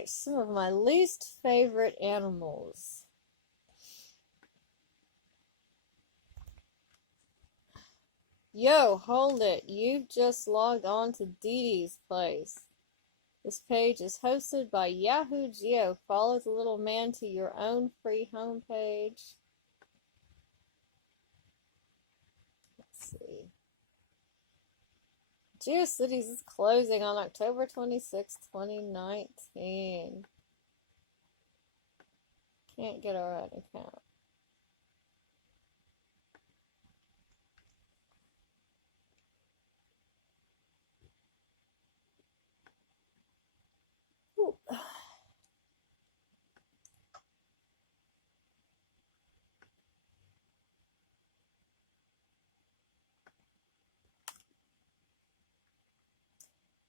Alright, some of my least favorite animals. Yo, hold it. You've just logged on to Dee Dee's place. This page is hosted by Yahoo Geo. Follow the little man to your own free homepage. Let's see. GeoCities is closing on October 26, 2019. Can't get our own account. Ooh.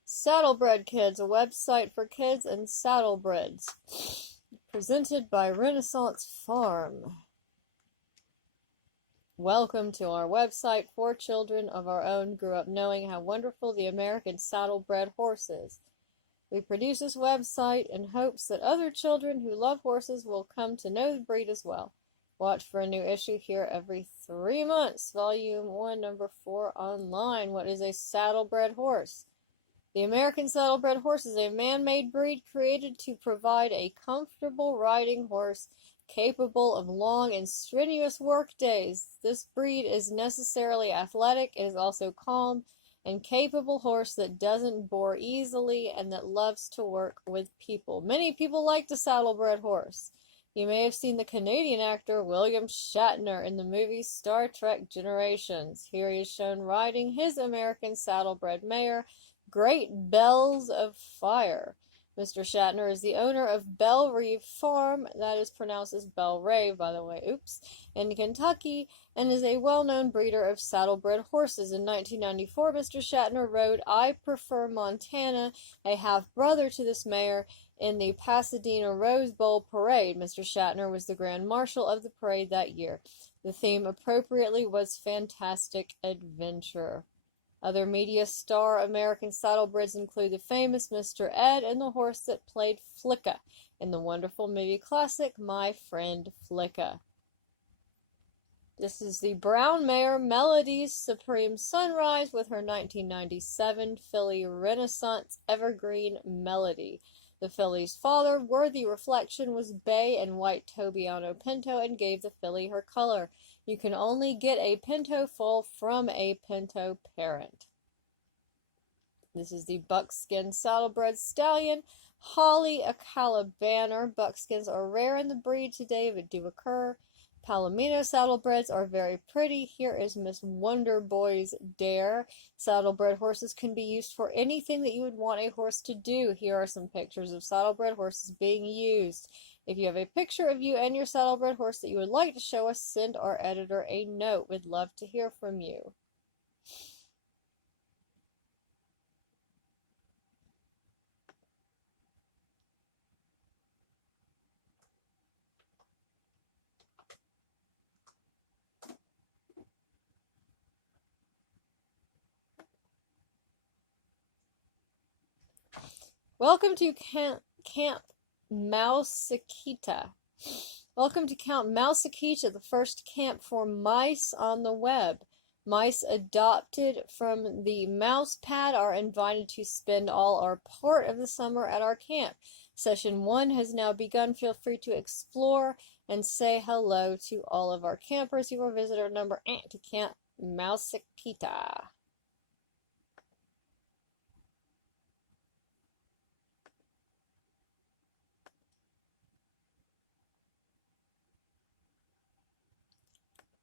Saddlebred Kids, a website for kids and saddlebreds. Presented by Renaissance Farm. Welcome to our website. 4 children of our own grew up knowing how wonderful the American saddlebred horse is. We produce this website in hopes that other children who love horses will come to know the breed as well. Watch for a new issue here every 3 months. Volume 1, number 4 online. What is a saddlebred horse? The American saddlebred horse is a man-made breed created to provide a comfortable riding horse capable of long and strenuous work days. This breed is necessarily athletic. It is also calm and capable horse that doesn't bore easily and that loves to work with people. Many people like the saddlebred horse. You may have seen the Canadian actor William Shatner in the movie Star Trek Generations. Here he is shown riding his American saddlebred mare, Great Bells of Fire. Mr. Shatner is the owner of Belle Reve Farm, that is pronounced as Belle Rave, by the way, oops, in Kentucky, and is a well-known breeder of saddlebred horses. In 1994, Mr. Shatner rode I Prefer Montana, a half-brother to this mare, in the Pasadena Rose Bowl Parade. Mr. Shatner was the Grand Marshal of the parade that year. The theme appropriately was Fantastic Adventure. Other media star American saddlebreds include the famous Mr. Ed and the horse that played Flicka in the wonderful movie classic My Friend Flicka. This is the brown mare Melody's Supreme Sunrise with her 1997 filly Renaissance Evergreen Melody. The filly's father, Worthy Reflection, was bay and white Tobiano Pinto and gave the filly her color. You can only get a Pinto foal from a Pinto parent. This is the buckskin saddlebred stallion, Holly Acala Banner. Buckskins are rare in the breed today, but do occur. Palomino saddlebreds are very pretty. Here is Miss Wonderboy's Dare. Saddlebred horses can be used for anything that you would want a horse to do. Here are some pictures of saddlebred horses being used. If you have a picture of you and your saddlebred horse that you would like to show us, send our editor a note. We'd love to hear from you. Welcome to Camp Mousekita. Welcome to Camp Mousekita, the first camp for mice on the web. Mice adopted from the mouse pad are invited to spend all or part of the summer at our camp. Session 1 has now begun. Feel free to explore and say hello to all of our campers. You are visitor number 8 to Camp Mousekita.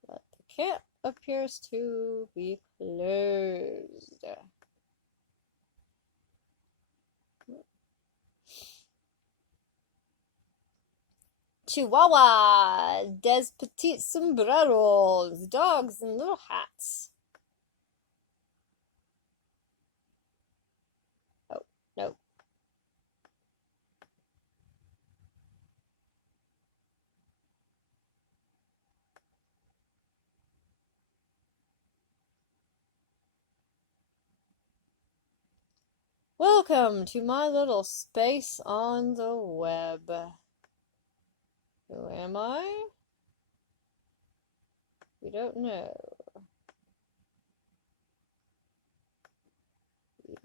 But the camp appears to be closed. Chihuahua, des petits sombreros, dogs in little hats. Oh, no. Welcome to my little space on the web. Who am I? We don't know.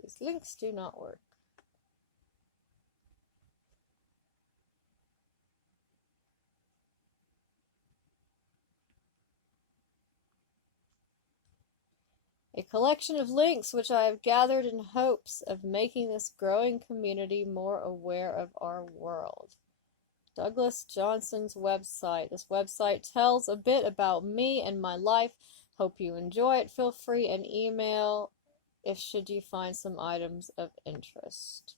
These links do not work. A collection of links which I have gathered in hopes of making this growing community more aware of our world. Douglas Johnson's website. This website tells a bit about me and my life. Hope you enjoy it. Feel free and email if should you find some items of interest.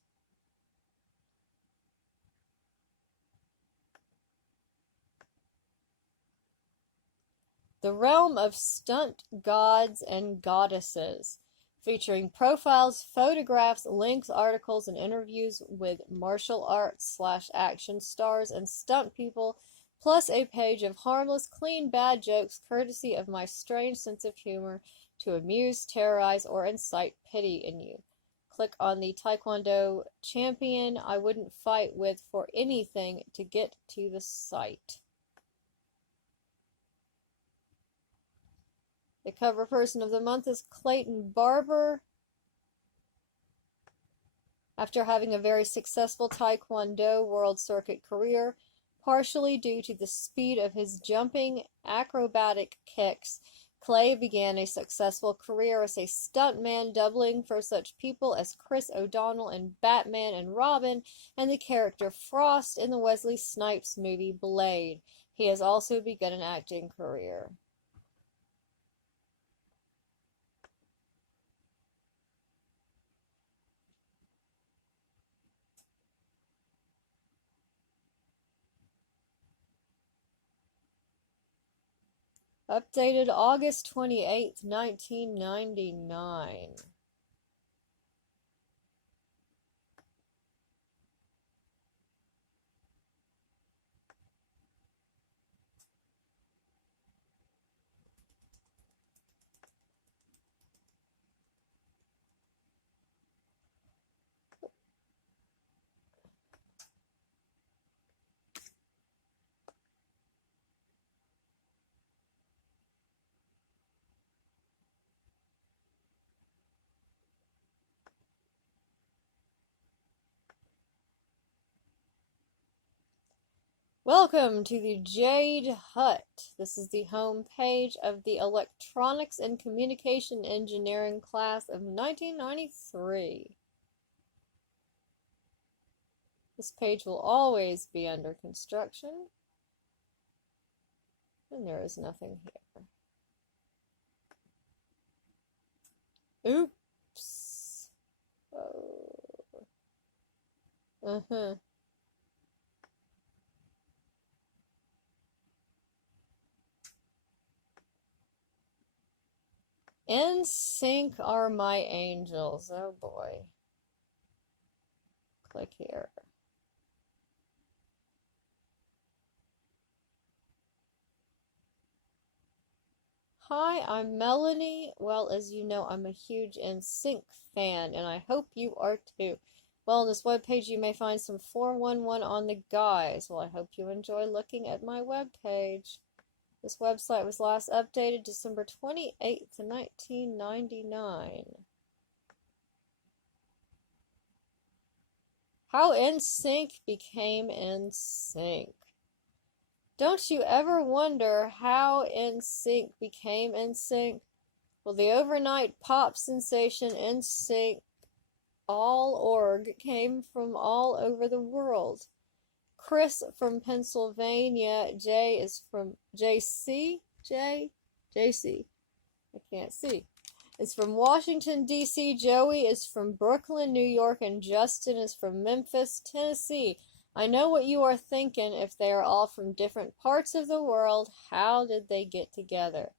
The Realm of Stunt Gods and Goddesses, featuring profiles, photographs, links, articles, and interviews with martial arts/action stars and stunt people, plus a page of harmless, clean, bad jokes courtesy of my strange sense of humor to amuse, terrorize, or incite pity in you. Click on the Taekwondo champion I wouldn't fight with for anything to get to the site. The cover person of the month is Clayton Barber. After having a very successful Taekwondo World Circuit career, partially due to the speed of his jumping acrobatic kicks, Clay began a successful career as a stuntman, doubling for such people as Chris O'Donnell in Batman and Robin, and the character Frost in the Wesley Snipes movie Blade. He has also begun an acting career. Updated August 28th, 1999. Welcome to the Jade Hut. This is the home page of the Electronics and Communication Engineering class of 1993. This page will always be under construction, and there is nothing here. Oops. Oh. NSYNC are my angels. Oh boy. Click here. Hi, I'm Melanie. Well, as you know, I'm a huge NSYNC fan, and I hope you are too. Well, on this webpage, you may find some 411 on the guys. Well, I hope you enjoy looking at my webpage. This website was last updated December 28th, 1999. How NSYNC became NSYNC. Don't you ever wonder how NSYNC became NSYNC? Well, the overnight pop sensation NSYNC all.org came from all over the world. Chris from Pennsylvania, Jay is from JC. I can't see. Is from Washington, D.C. Joey is from Brooklyn, New York, and Justin is from Memphis, Tennessee. I know what you are thinking. If they are all from different parts of the world, how did they get together?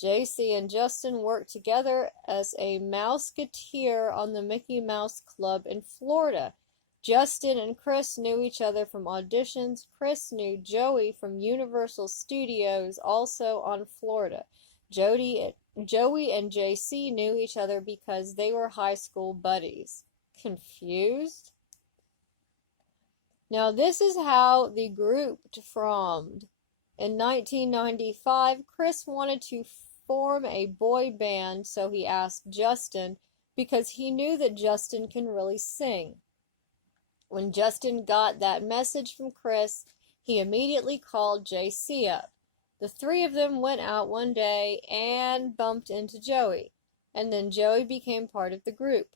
JC and Justin worked together as a Mouseketeer on the Mickey Mouse Club in Florida. Justin and Chris knew each other from auditions. Chris knew Joey from Universal Studios, also on Florida. Joey and JC knew each other because they were high school buddies. Confused? Now, this is how the group formed. In 1995, Chris wanted to form a boy band, so he asked Justin because he knew that Justin can really sing. When Justin got that message from Chris, he immediately called JC up. The three of them went out one day and bumped into Joey, and then Joey became part of the group.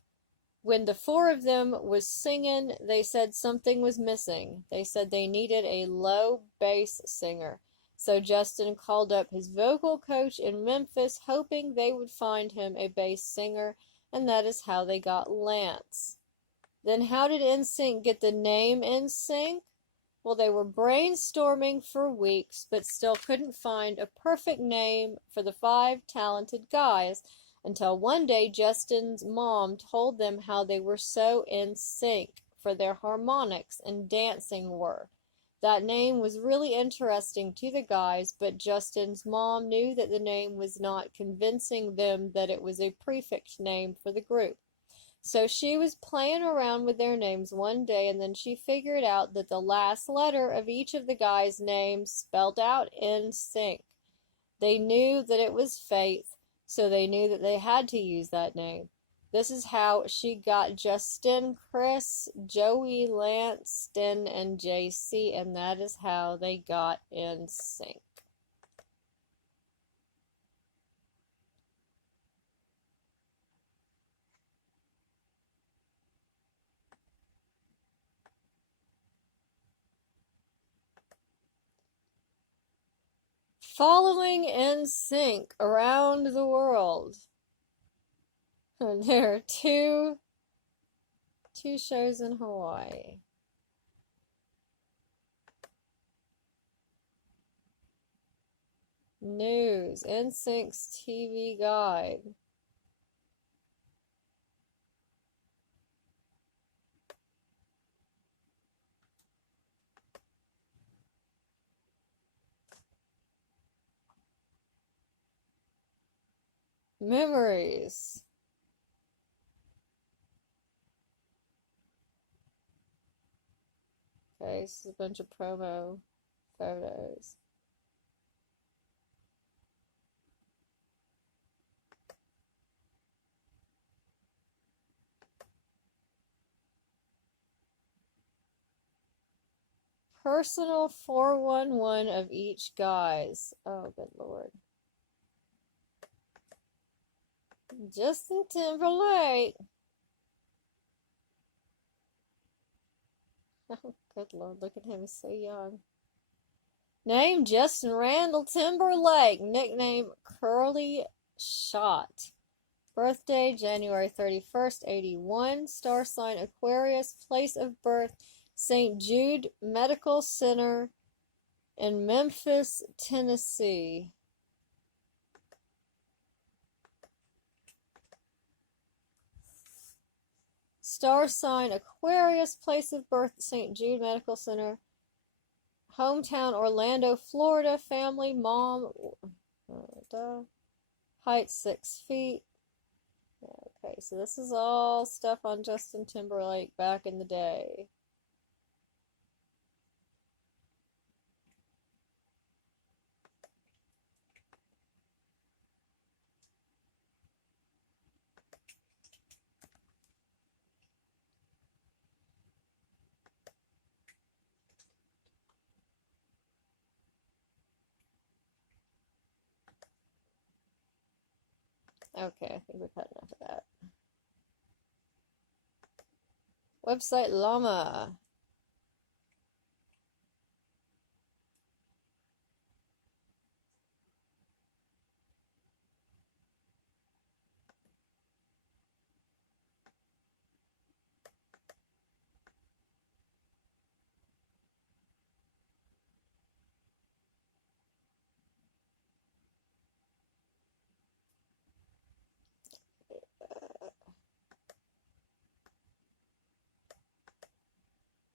When the four of them was singing, they said something was missing. They said they needed a low bass singer. So Justin called up his vocal coach in Memphis, hoping they would find him a bass singer, and that is how they got Lance. Then how did NSYNC get the name NSYNC? Well, they were brainstorming for weeks, but still couldn't find a perfect name for the five talented guys, until one day Justin's mom told them how they were so in sync for their harmonics and dancing were. That name was really interesting to the guys, but Justin's mom knew that the name was not convincing them that it was a prefix name for the group. So she was playing around with their names one day, and then she figured out that the last letter of each of the guys' names spelled out NSYNC. They knew that it was Faith, so they knew that they had to use that name. This is how she got Justin, Chris, Joey, Lance, Sten, and JC, and that is how they got NSYNC. Following NSYNC around the world. There are two shows in Hawaii. News, NSYNC's TV guide. Memories. Okay, this is a bunch of promo photos. Personal 411 of each guys. Oh, good lord. Justin Timberlake. Oh, good lord, look at him, he's so young. Name Justin Randall Timberlake, nickname Curly Shot. Birthday January 31st, 81. Star sign Aquarius. Place of birth St. Jude Medical Center in Memphis, Tennessee. Star sign Aquarius. Place of birth St. Jude Medical Center. Hometown Orlando, Florida. Family mom. Height 6 feet. Okay, so this is all stuff on Justin Timberlake back in the day. Okay, I think we've had enough of that. Website Llama.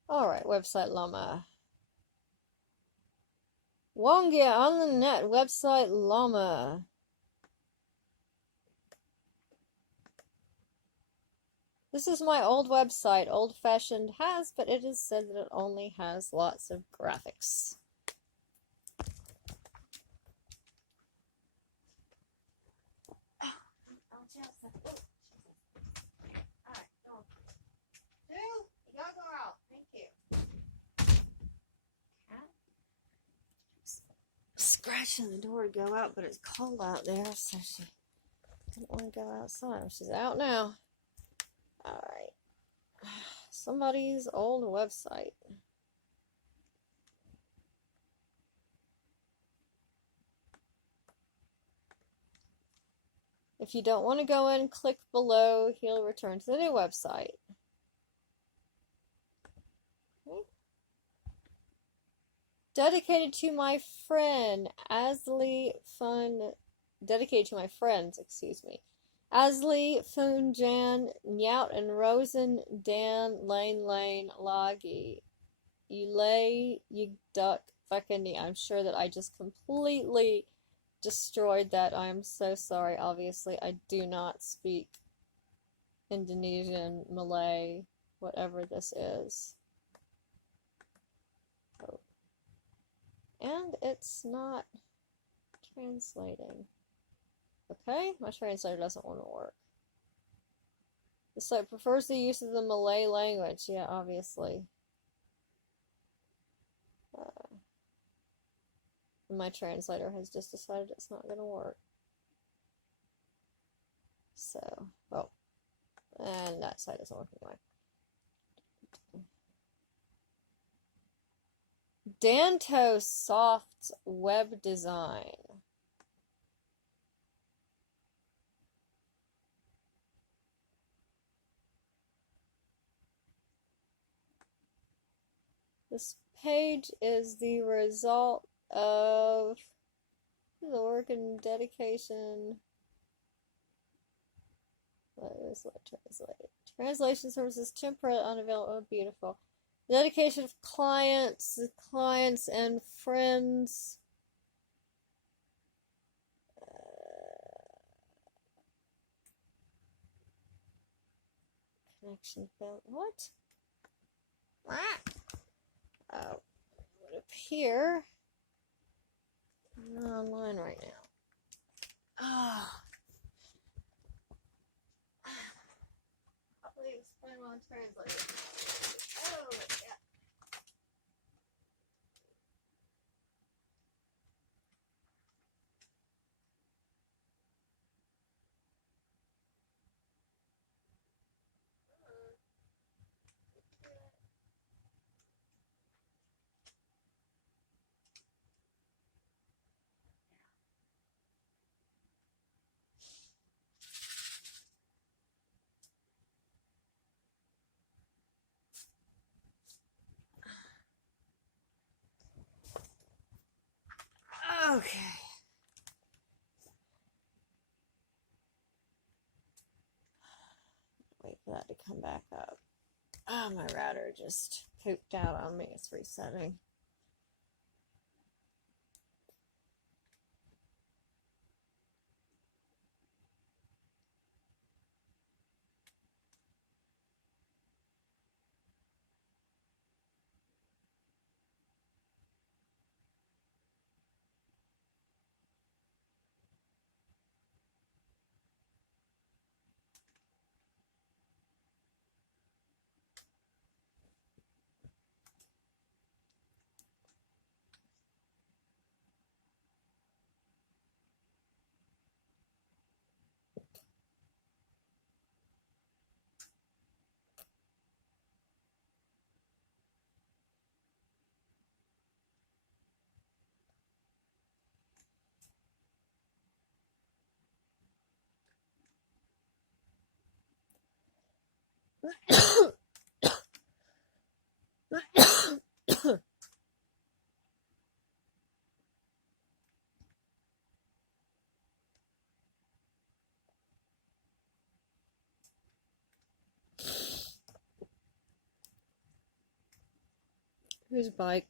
Alright, website Llama. Wongia on the net, website Llama. This is my old website. Old-fashioned has, but it is said that it only has lots of graphics. Scratching the door to go out, but it's cold out there, so she didn't want to go outside. She's out now. Alright. Somebody's old website. If you don't want to go in, click below. He'll return to the new website. Okay. Dedicated to my friend, dedicated to my friends, excuse me. Asli, Funjan, Nyout and Rosen, Dan, Lane, Lagi. Yulay, Yugduk, Fakani. I'm sure that I just completely destroyed that. I'm so sorry. Obviously, I do not speak Indonesian, Malay, whatever this is. Oh. And it's not translating. Okay, my translator doesn't want to work. The site prefers the use of the Malay language. Yeah, obviously. My translator has just decided it's not going to work. So, oh. And that site isn't working anyway. Danto Soft's web design. This page is the result of the work and dedication. Let's translate. Translation services temperate, unavailable, beautiful. Dedication of clients and friends. Connection failed. What? Oh, it would appear I'm not online right now. Ah. Probably explain while I'm translating. Oh, yeah. Okay. Wait for that to come back up. Oh, my router just pooped out on me. It's resetting. Whose bike?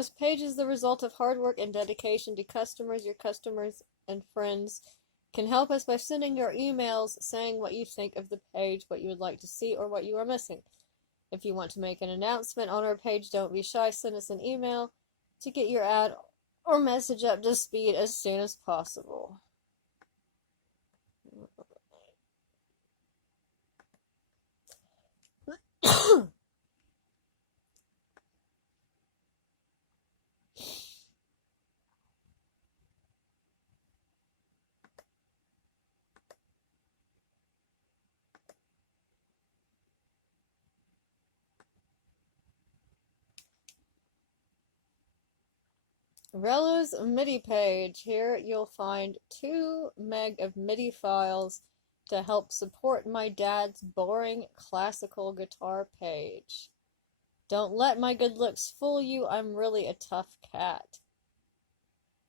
This page is the result of hard work and dedication to customers. Your customers and friends can help us by sending your emails saying what you think of the page, what you would like to see, or what you are missing. If you want to make an announcement on our page, don't be shy. Send us an email to get your ad or message up to speed as soon as possible. Rello's MIDI page. Here you'll find 2 meg of MIDI files to help support my dad's boring classical guitar page. Don't let my good looks fool you, I'm really a tough cat.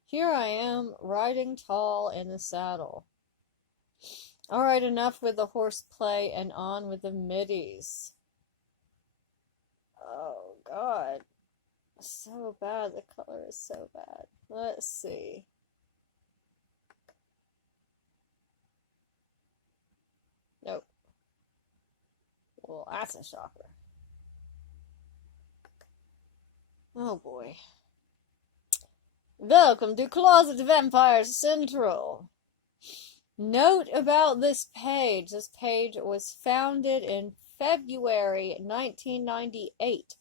Here I am, riding tall in the saddle. Alright, enough with the horseplay and on with the middies. Oh, God. So bad. The color is so bad. Let's see. Nope. Well, that's a shocker. Oh, boy. Welcome to Closet Vampire Central. Note about this page. This page was founded in February 1998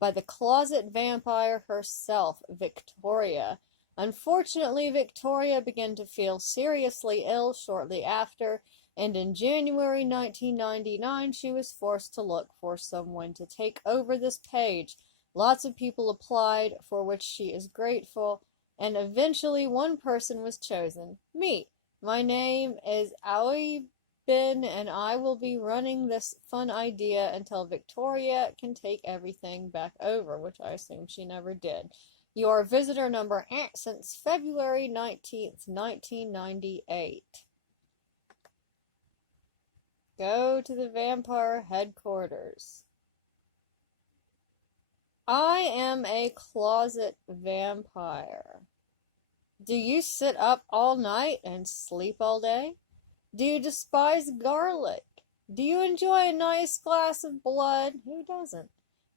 by the closet vampire herself, Victoria. Unfortunately, Victoria began to feel seriously ill shortly after, and in January 1999 she was forced to look for someone to take over this page. Lots of people applied, for which she is grateful, and eventually one person was chosen, me. My name is Aoi Bin, and I will be running this fun idea until Victoria can take everything back over, which I assume she never did. You are visitor number since February 19th, 1998. Go to the vampire headquarters. I am a closet vampire. Do you sit up all night and sleep all day? Do you despise garlic? Do you enjoy a nice glass of blood? Who doesn't?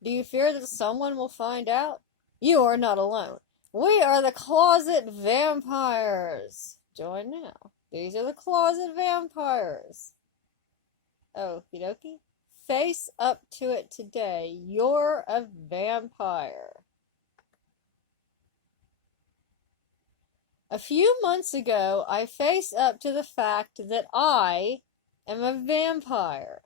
Do you fear that someone will find out? You are not alone. We are the Closet Vampires. Join now. These are the Closet Vampires. Okie dokie. Face up to it today. You're a vampire. A few months ago, I faced up to the fact that I am a vampire.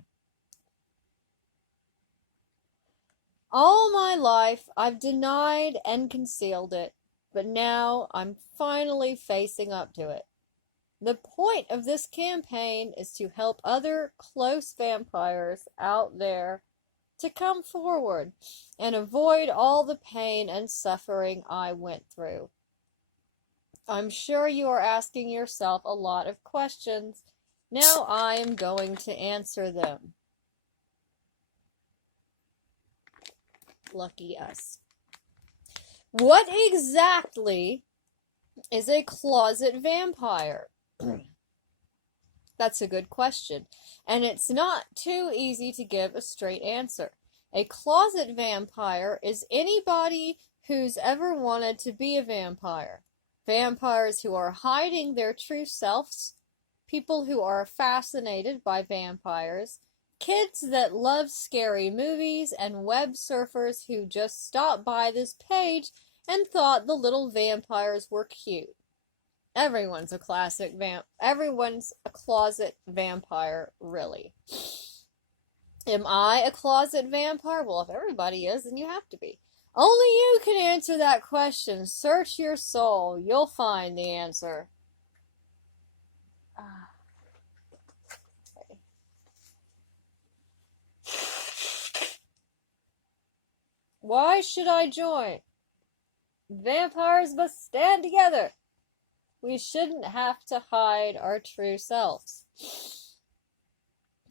All my life, I've denied and concealed it, but now I'm finally facing up to it. The point of this campaign is to help other close vampires out there to come forward and avoid all the pain and suffering I went through. I'm sure you are asking yourself a lot of questions. Now I am going to answer them. Lucky us. What exactly is a closet vampire? That's a good question, and it's not too easy to give a straight answer. A closet vampire is anybody who's ever wanted to be a vampire. Vampires who are hiding their true selves, people who are fascinated by vampires, kids that love scary movies, and web surfers who just stopped by this page and thought the little vampires were cute. Everyone's a everyone's a closet vampire, really. Am I a closet vampire? Well, if everybody is, then you have to be. Only you can answer that question. Search your soul. You'll find the answer. Okay. Why should I join? Vampires must stand together. We shouldn't have to hide our true selves.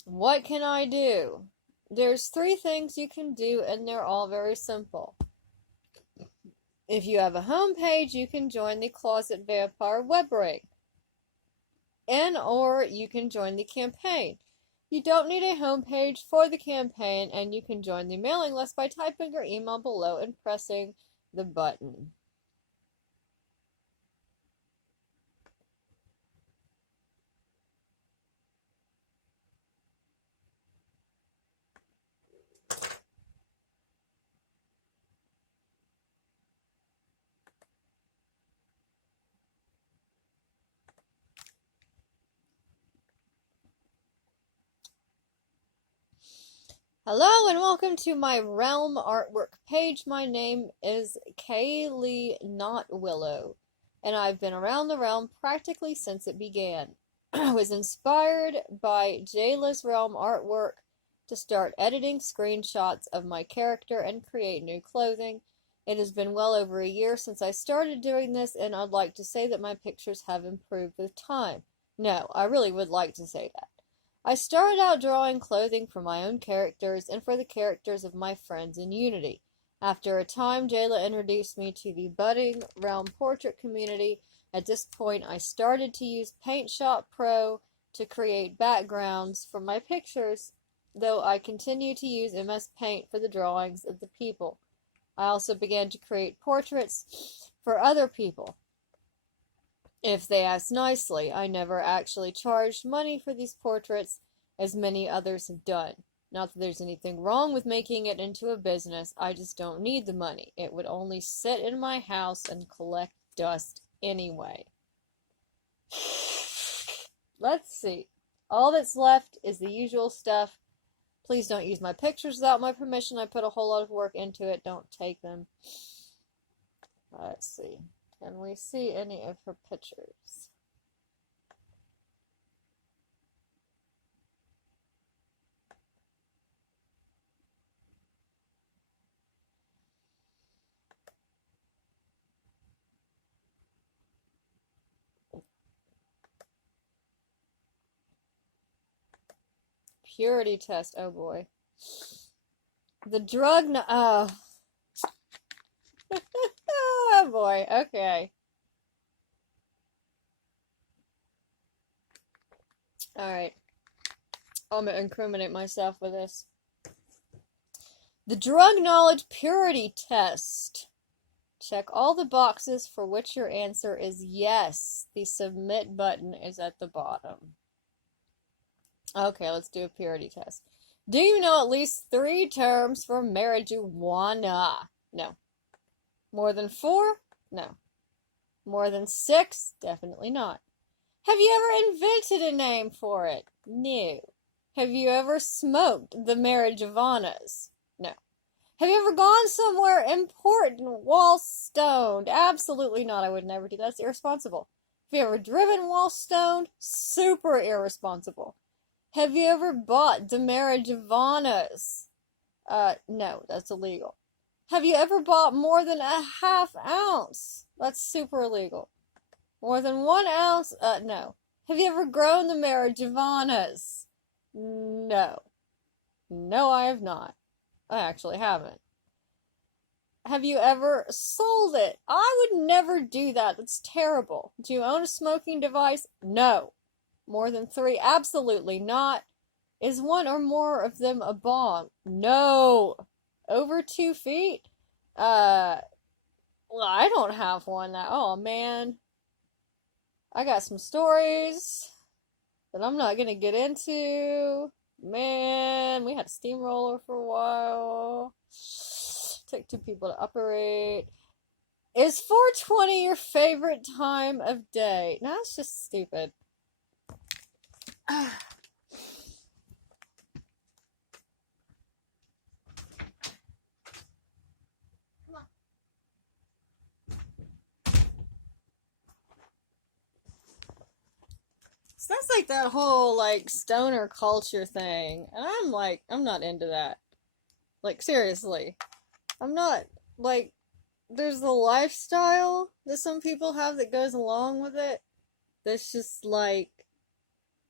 What can I do? There's 3 things you can do, and they're all very simple. If you have a home page, you can join the Closet Vampire web ring, or you can join the campaign. You don't need a home page for the campaign, and you can join the mailing list by typing your email below and pressing the button. Hello and welcome to my Realm artwork page. My name is Kaylee Not Willow, and I've been around the realm practically since it began. I was inspired by Jayla's Realm artwork to start editing screenshots of my character and create new clothing. It has been well over a year since I started doing this, and I'd like to say that my pictures have improved with time. No, I really would like to say that. I started out drawing clothing for my own characters and for the characters of my friends in Unity. After a time, Jayla introduced me to the budding Realm portrait community. At this point, I started to use PaintShop Pro to create backgrounds for my pictures, though I continue to use MS Paint for the drawings of the people. I also began to create portraits for other people. If they asked nicely, I never actually charged money for these portraits, as many others have done. Not that there's anything wrong with making it into a business, I just don't need the money. It would only sit in my house and collect dust anyway. Let's see. All that's left is the usual stuff. Please don't use my pictures without my permission. I put a whole lot of work into it. Don't take them. Let's see. Can we see any of her pictures? Purity test, oh boy. The drug, oh. Oh boy, okay. Alright. I'm gonna incriminate myself with this. The drug knowledge purity test. Check all the boxes for which your answer is yes. The submit button is at the bottom. Okay, let's do a purity test. Do you know at least 3 terms for marijuana? No. More than 4? No. More than 6? Definitely not. Have you ever invented a name for it? No. Have you ever smoked the marijuanas? No. Have you ever gone somewhere important while stoned? Absolutely not. I would never do that. That's irresponsible. Have you ever driven while stoned? Super irresponsible. Have you ever bought the marijuanas? No, that's illegal. Have you ever bought more than a ½ ounce? That's super illegal. More than 1 ounce? No. Have you ever grown the marijuanas? No. No, I have not. I actually haven't. Have you ever sold it? I would never do that. That's terrible. Do you own a smoking device? No. More than 3? Absolutely not. Is 1 or more of them a bong? No. Over 2 feet? Well, I don't have one now. Oh, man. I got some stories that I'm not gonna get into. Man, we had a steamroller for a while. Took 2 people to operate. Is 420 your favorite time of day? No, it's just stupid. So that's like that whole like stoner culture thing. And I'm not into that. Like seriously. I'm not like there's the lifestyle that some people have that goes along with it. That's just like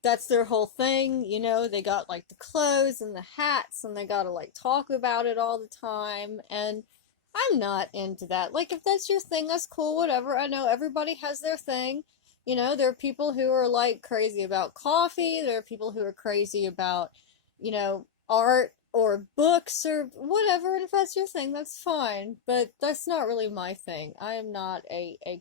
that's their whole thing, you know, they got like the clothes and the hats and they gotta like talk about it all the time and I'm not into that. Like, if that's your thing, that's cool, whatever. I know everybody has their thing. You know, there are people who are like crazy about coffee, there are people who are crazy about, art or books or whatever. And if that's your thing, that's fine. But that's not really my thing. I am not a